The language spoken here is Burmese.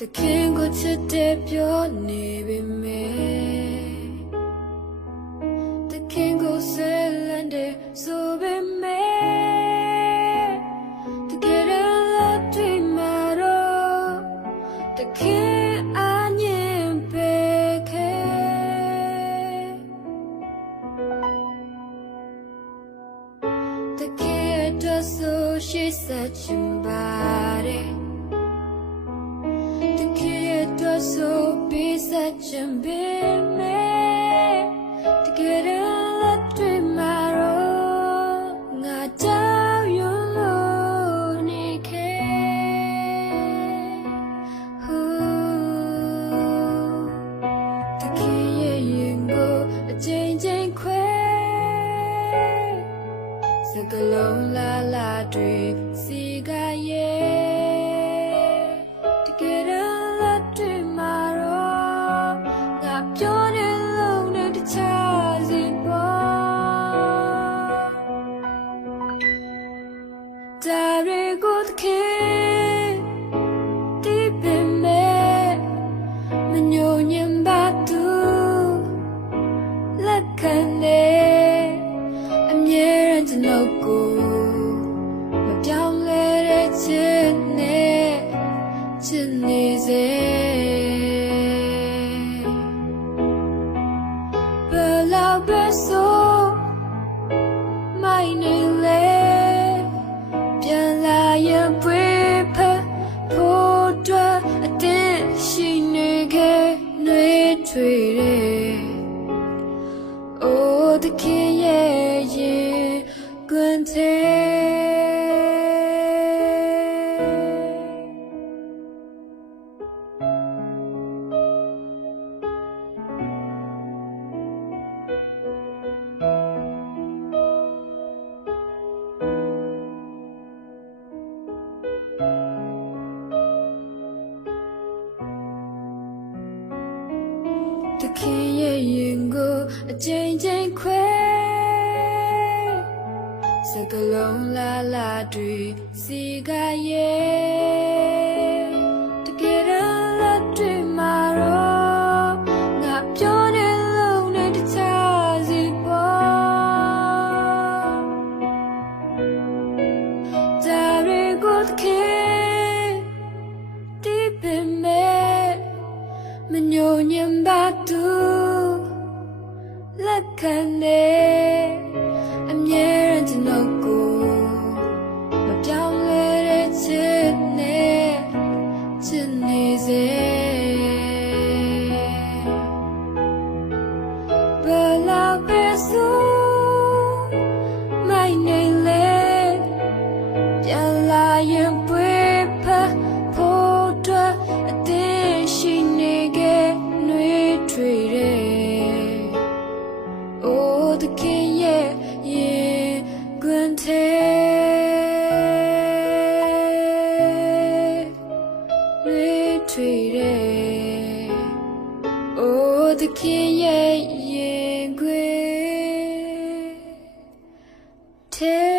တခင်ကိုချစ်တဲ့ပြောနေပေမဲ့တခင်ကိုဆဲလန်းတဲ့ဆိုပေမဲ့တကယ်တော့တွေ့မှာတော့တခင်အငြင်းပေခဲ့တကယ်တော့ဆိုရှိစချင်ပါတယ်တက ယ်တော့ဆိုပြီးစချင်ပေမဲ့တကယ်တော့တွေ့မှာတော့ငါကြောက်ရွံ့လို့နေခဲ့ဟူတကယ်ရဲ့ရင်ကိုအချိန်ချင်းခွဲစ ဒါတွေကိုတခင်ဒီပင်မဲ့မညိုညင်ပါသူလက်ခံနေအမြဲတမ်းကျွန်ုပ် the king, yeah, yeah, Gwente. တခင်ရဲ့ရင်ကိုအချိန်ချင်းခွဲ စကလုံးလာလာတွေစီကရဲ့ စ် ခင်ရဲ့ရင်ခွေထဲ